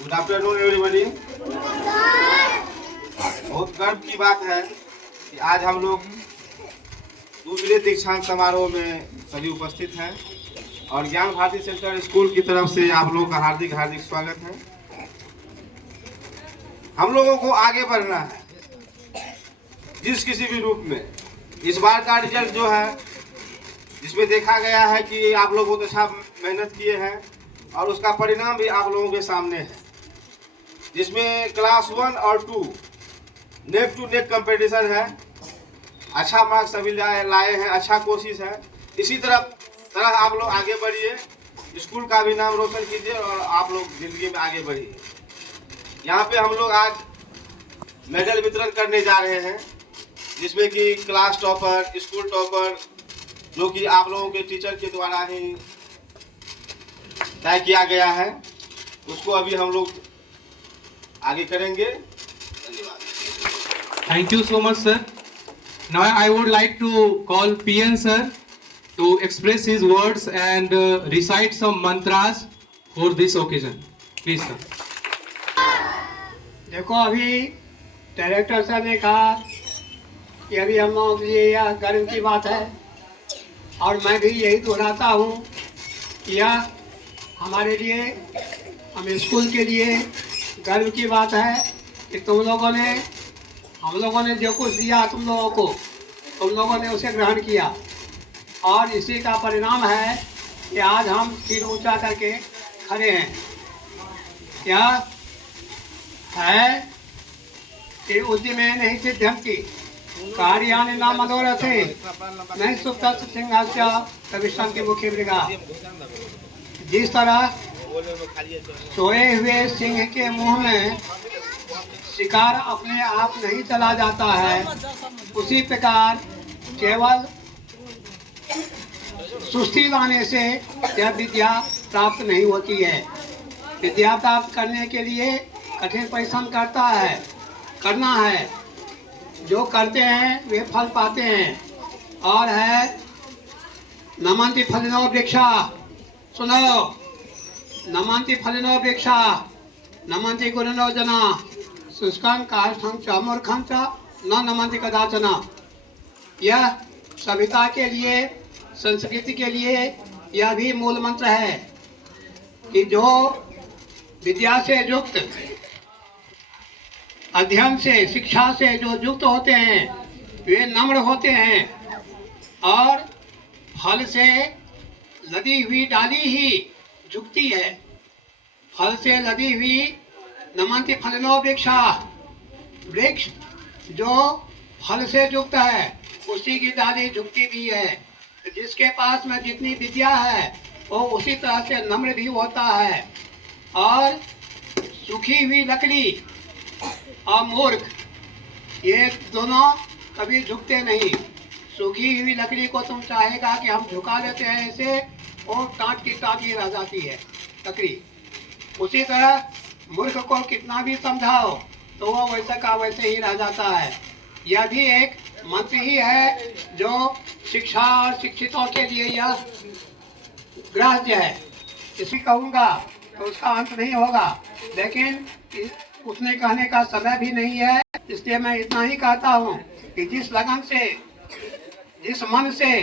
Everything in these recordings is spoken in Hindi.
Good afternoon everybody. बहुत गर्व की बात है कि आज हम लोग दूसरे दीक्षांत समारोह में सभी उपस्थित हैं और ज्ञान भारती सेंटर स्कूल की तरफ से आप लोगों का हार्दिक हार्दिक स्वागत है। हम लोगों को आगे बढ़ना है जिस किसी भी रूप में। इस बार का रिजल्ट जो है जिसमें देखा गया है कि आप लोग बहुत अच्छा मेहनत किए हैं और उसका परिणाम भी आप लोगों के सामने है, जिसमें क्लास 1 और 2 नेक टू नेक कंपटीशन है। अच्छा मार्क्स सभी लाए हैं, अच्छा कोशिश है। इसी तरह आप लोग आगे बढ़िए, स्कूल का भी नाम रोशन कीजिए और आप लोग जिंदगी में आगे बढ़िए। यहाँ पे हम लोग आज मेडल वितरण करने जा रहे हैं, जिसमें कि क्लास टॉपर, स्कूल टॉपर, जो कि आप लोगों के टीचर के द्वारा ही तय किया गया है, उसको अभी हम लोग आगे करेंगे। धन्यवाद। Thank you so much, sir. Now I would like to call PN sir to express his words and recite some mantras for this occasion. Please, sir. देखो, अभी डायरेक्टर साहब ने कहा कि अभी हम लोगों के लिए यह गर्व की बात है और मैं भी यही दोहराता हूँ कि यह हमारे लिए, हम स्कूल के लिए गर्व की बात है कि हम लोगों ने जो कुछ दिया तुम लोगों ने उसे ग्रहण किया और इसी का परिणाम है कि आज हम सिर ऊंचा करके खड़े हैं। क्या है कि उद्यमे नहीं सिद्ध्यन्ति कार्याणि न मनोरथे नहीं सुप्त सिंहास्य कविष्ठं के मुखे मृगा। जिस तरह सोए हुए सिंह के मुंह में शिकार अपने आप नहीं चला जाता है, उसी प्रकार केवल सुस्ती लाने से यह विद्या प्राप्त नहीं होती है। विद्या प्राप्त करने के लिए कठिन परिश्रम करना है। जो करते हैं वे फल पाते हैं। और है नमन्ति फलिनो वृक्षा, सुनो, नमन्ति फलिनो वृक्षा नमन्ति गुणिनो जना शुष्कं काष्ठं च मूर्खं च न नमन्ति कदाचन। यह सभ्यता के लिए, संस्कृति के लिए यह भी मूल मंत्र है कि जो विद्या से युक्त, अध्ययन से, शिक्षा से जो युक्त होते हैं वे नम्र होते हैं और फल से लदी हुई डाली ही झुकती है। फल से लदी हुई नमन्ति फलिनो वृक्षा, वृक्ष जो फल से युक्त है उसी की डाली झुकती भी है। जिसके पास में जितनी विद्या है वो उसी तरह से नम्र भी होता है। और सूखी हुई लकड़ी और मूर्ख, ये दोनों कभी झुकते नहीं। सूखी हुई लकड़ी को तुम चाहेगा कि हम झुका देते हैं ऐसे, और टाँट की टाँट ही रह जाती है लकड़ी। उसी तरह मूर्ख को कितना भी समझाओ तो वह वैसा का वैसे ही रह जाता है। यह भी एक मंत्र ही है जो शिक्षा और शिक्षितों के लिए यह ग्राह्य है। इसी कहूँगा तो उसका अंत नहीं होगा, लेकिन उसने कहने का समय भी नहीं है, इसलिए मैं इतना ही कहता हूँ कि जिस लगन से, जिस मन से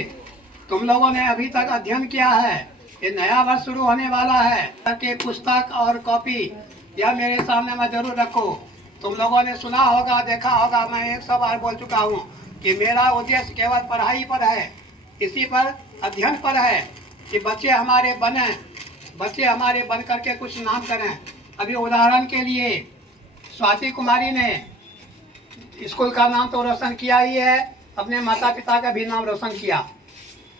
तुम लोगों ने अभी तक अध्ययन किया है, ये नया वर्ष शुरू होने वाला है कि पुस्तक और कॉपी यह मेरे सामने में जरूर रखो। तुम लोगों ने सुना होगा, देखा होगा, मैं 100 बार बोल चुका हूँ कि मेरा उद्देश्य केवल पढ़ाई पर है, इसी पर अध्ययन पर है कि बच्चे हमारे बन करके कुछ नाम करें। अभी उदाहरण के लिए स्वाति कुमारी ने स्कूल का नाम तो रोशन किया ही है, अपने माता पिता का भी नाम रोशन किया।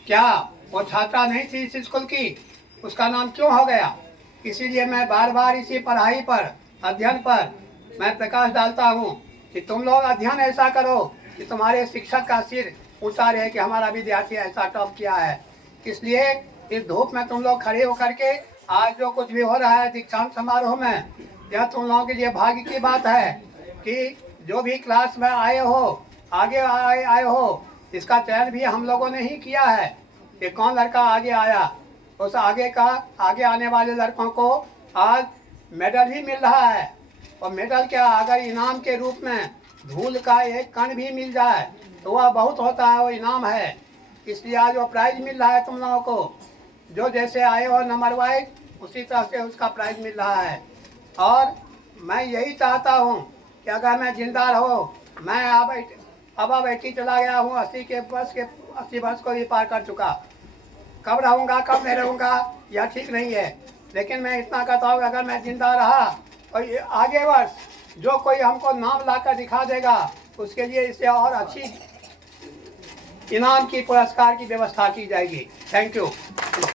क्या वो छात्रा नहीं थी इस स्कूल की? उसका नाम क्यों हो गया? इसीलिए मैं बार बार इसी पढ़ाई पर, अध्ययन पर मैं प्रकाश डालता हूँ कि तुम लोग अध्ययन ऐसा करो कि तुम्हारे शिक्षक का सिर ऊंचा रहे कि हमारा विद्यार्थी ऐसा टॉप किया है। इसलिए इस धूप में तुम लोग खड़े होकर के आज जो कुछ भी हो रहा है दीक्षांत समारोह में, यह तुम लोगों के लिए भाग्य की बात है कि जो भी क्लास में आए हो, आगे आए हो, इसका चयन भी हम लोगों ने ही किया है कि कौन लड़का आगे आया। उस आगे आने वाले लड़कों को आज मेडल भी मिल रहा है। और मेडल क्या, अगर इनाम के रूप में धूल का एक कण भी मिल जाए तो वह बहुत होता है, वो इनाम है। इसलिए आज वो प्राइज मिल रहा है तुम लोगों को। जो जैसे आए हो नंबर वाइज उसी तरह से उसका प्राइज मिल रहा है। और मैं यही चाहता हूँ कि अगर मैं जिंदा रहो, मैं अब बैठी चला गया हूँ, 80 वर्ष को भी पार कर चुका। कब रहूँगा कब नहीं रहूँगा यह ठीक नहीं है, लेकिन मैं इतना कहता हूँ अगर मैं जिंदा रहा और ये आगे वर्ष जो कोई हमको नाम लाकर दिखा देगा उसके लिए इससे और अच्छी इनाम की पुरस्कार की व्यवस्था की जाएगी। Thank you.